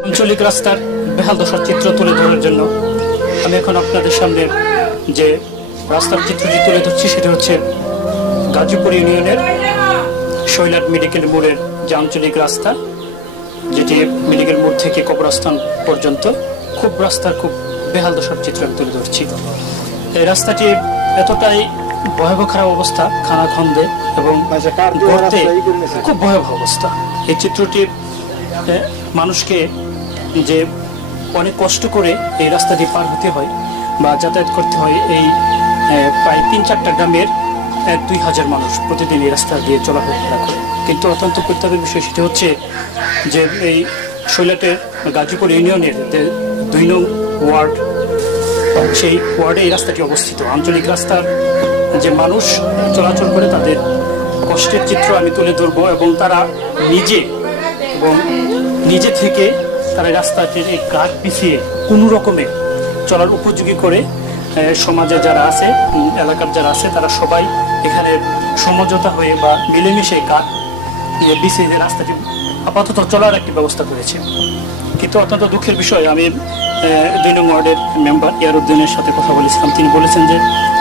আঞ্চলিক রাস্তার বেহাল দশার চিত্র তুলে ধরার জন্য আমি এখন আপনাদের সামনে যে রাস্তার চিত্রটি তুলে ধরছি সেটা হচ্ছে গাজীপুর ইউনিয়নের শৈলাট মেডিকেল মোড়ের যে আঞ্চলিক রাস্তা, যেটি মেডিকেল মোড় থেকে কবরস্থান পর্যন্ত রাস্তার খুব বেহাল দশার চিত্র আমি তুলে ধরছি। এই রাস্তাটি এতটাই ভয়াবহ খারাপ অবস্থা, খানাখন্দে এবং গর্তে খুব ভয়াবহ অবস্থা। এই চিত্রটি মানুষকে যে অনেক কষ্ট করে এই রাস্তাটি পার হতে হয় বা যাতায়াত করতে হয়, এই প্রায় ৩-৪টা গ্রামের ১-২ হাজার মানুষ প্রতিদিন এই রাস্তা দিয়ে চলাফেরা করে। কিন্তু অত্যন্ত পরিতাপের বিষয় সেটা হচ্ছে যে এই শৈলাটের গাজীপুর ইউনিয়নের যে ২ নং ওয়ার্ড, সেই ওয়ার্ডে এই রাস্তাটি অবস্থিত। আঞ্চলিক রাস্তার যে মানুষ চলাচল করে তাদের কষ্টের চিত্র আমি তুলে ধরবো এবং তারা নিজে থেকে তারা রাস্তাটির এই কাঠ পিছিয়ে কোনো রকমে চলার উপযোগী করে সমাজে যারা আছে, এলাকার যারা আছে, তারা সবাই এখানে সমঝোতা হয়ে বা মিলেমিশে কাঠ পিছিয়ে যে রাস্তাটি আপাতত চলার একটি ব্যবস্থা করেছে। কিন্তু অত্যন্ত দুঃখের বিষয়, আমি ২ নং ওয়ার্ডের মেম্বার ইয়ারউদ্দিনের সাথে কথা বলেছিলাম। তিনি বলেছেন যে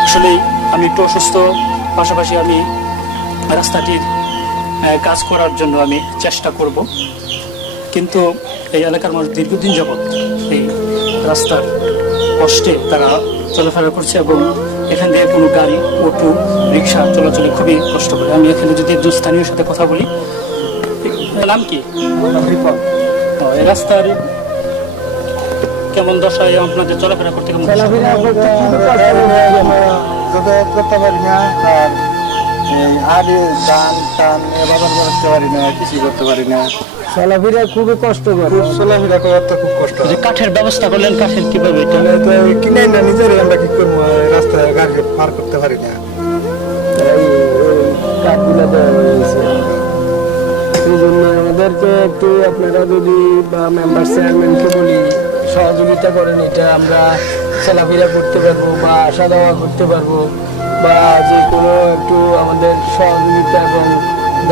আসলে আমি একটু অসুস্থ, পাশাপাশি আমি রাস্তাটির কাজ করার জন্য আমি চেষ্টা করব, কিন্তু এই এলাকার মানুষ দীর্ঘদিন যাবৎ এই রাস্তার কষ্টে তারা চলাফেরা করছে এবং এখান দিয়ে কোনো গাড়ি, অটো, রিক্সা চলাচলে খুবই কষ্ট করে। আমি এখানে যদি একজন স্থানীয় সাথে কথা বলি, নাম কি? এই রাস্তার কেমন দশায় আপনাদের চলাফেরা করতে কেমন? করতে পারি না, আর ধান টান বাজার করতে পারি না, কিছু করতে পারি না। চলাফেরা খুবই কষ্ট করে, চলাফেরা করতে খুব কষ্ট। কাঠের ব্যবস্থা করলেন, কাঠের কিভাবে? কিনে না, নিজেরই আমরা কি করবো, রাস্তায় গাড়ি পার করতে পারি না। কাঠগুলো দেওয়া হয়েছে, সেই জন্য আমাদেরকে একটু আপনারা যদি বা মেম্বার চেয়ারম্যানকে বলি সহযোগিতা করেন, এটা আমরা চলাফেরা করতে পারবো বা আসা যাওয়া করতে পারবো, বা যে কোনো একটু আমাদের সহযোগিতা এবং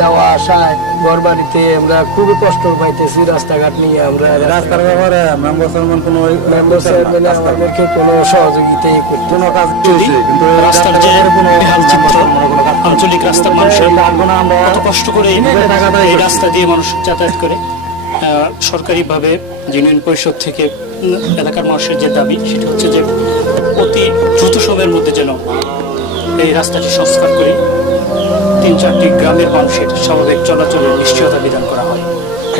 যাওয়া আসায় ঘর বাড়িতে আমরা খুবই কষ্ট পাইতেছি। রাস্তাঘাট নিয়ে আমরা রাস্তার ব্যাপারে মেম্বার চেয়ারম্যান আমাদেরকে কোনো সহযোগিতাই করতে কোনো কাজ চলছে, কিন্তু রাস্তার যে বেহাল চিত্র, আঞ্চলিক রাস্তার মানুষের কত কষ্ট করে এই রাস্তা দিয়ে মানুষ যাতায়াত করে। সরকারিভাবে ইউনিয়ন পরিষদ থেকে এলাকার মানুষের যে দাবি সেটা হচ্ছে যে অতি দ্রুত সময়ের মধ্যে যেন এই রাস্তাটি সংস্কার করে ৩-৪টি গ্রামের মানুষের স্বাভাবিক চলাচলের নিশ্চয়তা বিধান করা হয়।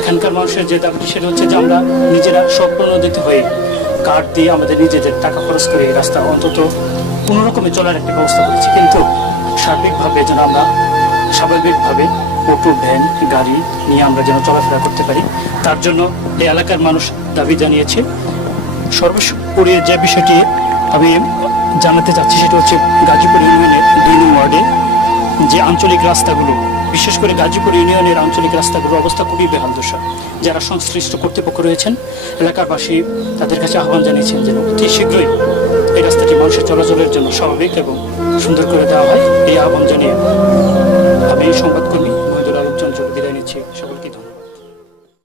এখানকার মানুষের যে দাবি সেটা হচ্ছে যে আমরা নিজেরা স্বপ্রণোদিত হয়ে কাঠ দিয়ে আমাদের নিজেদের টাকা খরচ করে এই রাস্তা অন্তত কোনো রকমে চলার একটা ব্যবস্থা করেছি, কিন্তু সার্বিকভাবে যেন আমরা স্বাভাবিকভাবে অটো, ভ্যান, গাড়ি নিয়ে আমরা যেন চলাফেরা করতে পারি, তার জন্য এই এলাকার মানুষ দাবি জানিয়েছে। সর্বোপরি যে বিষয়টি আমি জানাতে চাচ্ছি সেটা হচ্ছে গাজীপুর ইউনিয়নের ২ নং ওয়ার্ডে যে আঞ্চলিক রাস্তাগুলো, বিশেষ করে গাজীপুর ইউনিয়নের আঞ্চলিক রাস্তাগুলোর অবস্থা খুবই বেহাল দশা। যারা সংশ্লিষ্ট কর্তৃপক্ষ রয়েছেন, এলাকাবাসী তাদের কাছে আহ্বান জানিয়েছেন যেন অতি শীঘ্রই এই রাস্তাটি মানুষের চলাচলের জন্য স্বাভাবিক এবং সুন্দর করে দেওয়া হয়। এই আহ্বান জানিয়ে আমি সংবাদকর্মী